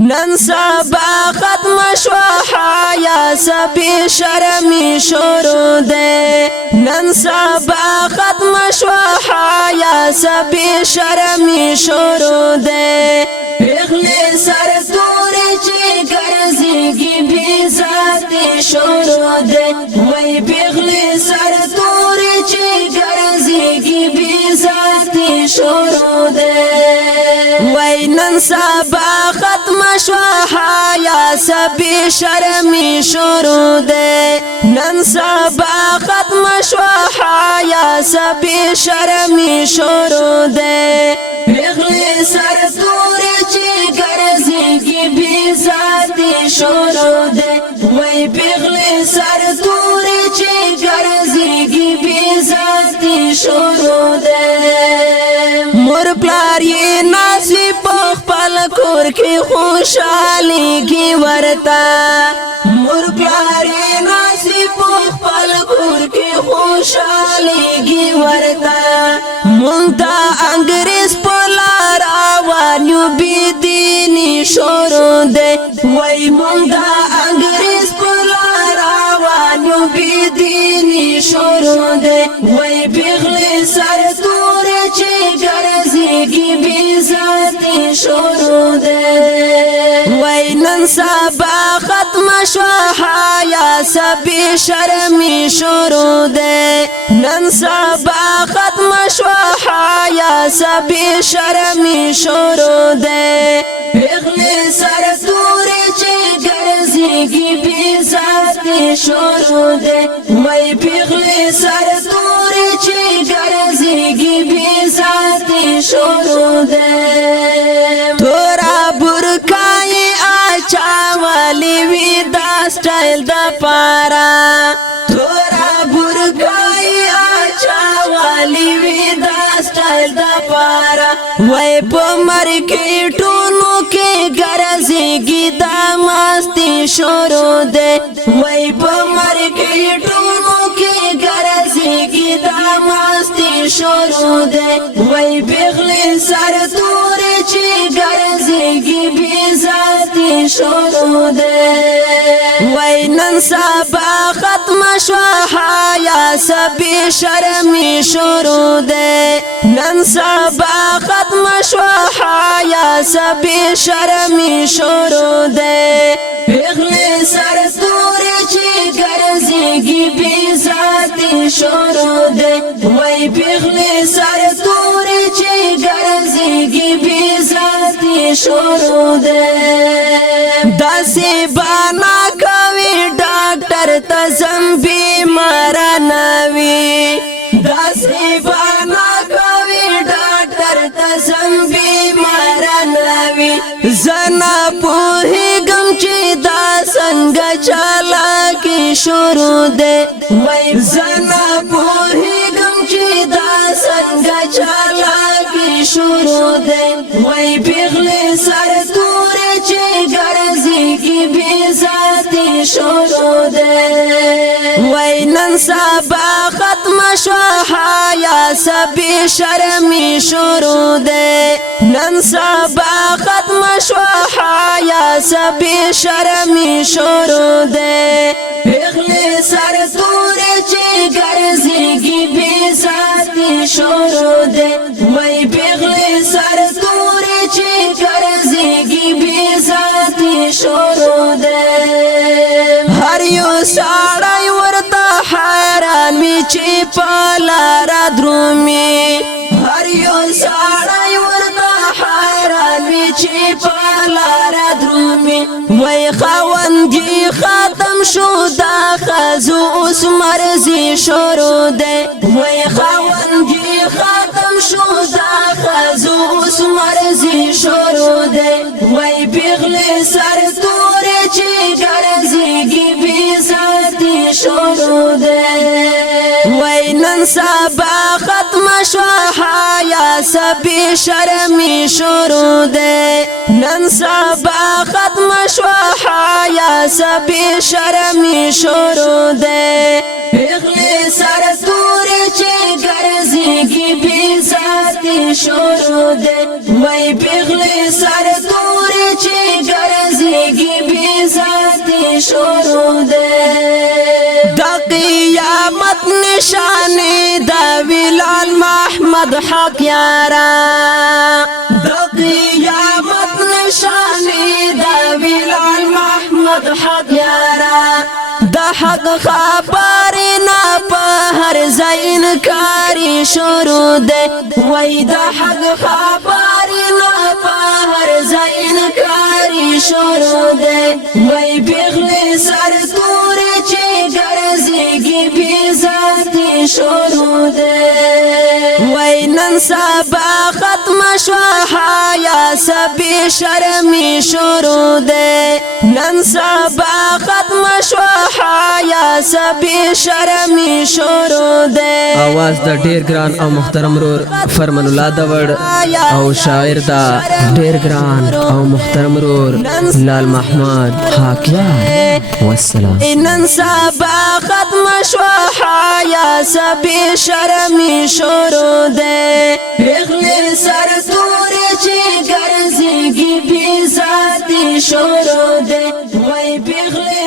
نن سبا ختم شو حیا سبی شرمی شروع دے نن سبا ختم شو حیا سبی شرمی شروع دے پیغلی سر توری چی گرزیگی بی ذاتی شروع دے وی پیغلی سر توری چی گرزیگی بی ذاتی شروع دے وی نن سبا ختم شو حیا سبی شرمی شروع دے نن سبا ختم شو حیا سبی شرمی شروع دے پیغلی سر توری چی گرزیگی بی ذاتی شروع دے وی پیغلی سر توری چی گرزیگی بی ذاتی شروع دے مور پلار یہ ناسی پخ پل کور کی خوشحالی کی ورتا مور پلار یہ ناسی پخ پل کور کی خوشحالی کی ورتا مونتا انگریز پلار آوانیو بی دینی شروع دے وی مونتا انگریز پلار آوانیو بی دینی شروع دے وی پیغلی سر توری چی گرزیگی بی ذاتی شروع دے وی نن سبا ختم شو حیا سبی شرمی شروع دے نن سبا ختم شو حیا سبی شرمی شروع دے پیغلی سر توری چی گرزیگی بی ذاتی شروع دے وی پیغلی سر توری چی گرزیگی بی ذاتی شروع دے تورا برکائی آچا والی وی دا سٹائل دا پارا تورا برکائی آچا والی وی دا سٹائل دا پارا وی پا مرکیٹونو کے گرزیگی دا مستی شروع دے وی پا مرکیٹونو کے گرزیگی دا مستی شروع دے وی پیغلی سر توری چی گرزیگی بی ذاتی شروع دے وی نن سبا ختم شو حیا سبی شرمی شروع دے نن سبا ختم شو حیا سبی شرمی شروع دے پیغلی سر توری چی گرزیگی بی ذاتی شروع دے وی پیغلی سر توری چی گرزیگی بی ذاتی شروع دے داسی بانا کوي ډاکټر تزم بیمار نوي داسی بانا کوي ډاکټر تزم بیمار نوي زنا پوهیږم چې دا څنګه چالا کی شروع ده وای زنا پوهیږم چې دا څنګه چالا کی شروع ده وای پیغلی سر توری چې گرزیگی بی ذاتی شروع دے وی نن سبا ختم شو حیا سبی شرمی شروع دے نن سبا ختم شو حیا سبی شرمی شروع دے پیغلی سر توری چی گرزیگی بی ذاتی شروع دے وی پیغلی سر توری چی گرزیگی بی ذاتی شروع دے هر یو ساڑای ورطا حیران وی چی پالارا درومی هر یو ساڑای ورطا حیران وی چی پالارا درومی وی خواندی ختم شو دا خزو اس مرزی شروع دے وی خواندی ختم شو دا خزو اس مرزی شروع دے وی پیغلی سر توری چی گرزیگی بی ذاتی شروع دے وی نن سبا ختم شو حیا سبی شرمی شروع دے نن سبا ختم شو حیا سبی شرمی شروع دے پیغلی سر توری چی گرزیگی بی ذاتی شروع دے وی پیغلی سر توری چی گرزیگی می شروع ده دا قیامت نشانی دا ویلال محمد حق یارا دا قیامت نشانی دا ویلال محمد حق یارا دا حق خبری نا پا هر زین کاری شروع ده وی دا حق خبری نا پا هر زین کاری شروع ده وی پیغلی سر توری چی گرزیگی بیزاتی شروع ده وی نن سبا ختم شوحا یا سبی شرمی شروع ده نن سبا ختم شوحا یا سبی شرمی شروع ده आवाज دا ډیر ګران او محترم رور فرمان الله دوړ او شاعر دا ډیر ګران او محترم رور لال محمد حاکیار والسلام نن سبا ختم شوحا یا سبی شرمی شروع ده پیغلی سر توری چی گرزیگی بیزاتی شروع ده وی پیغلی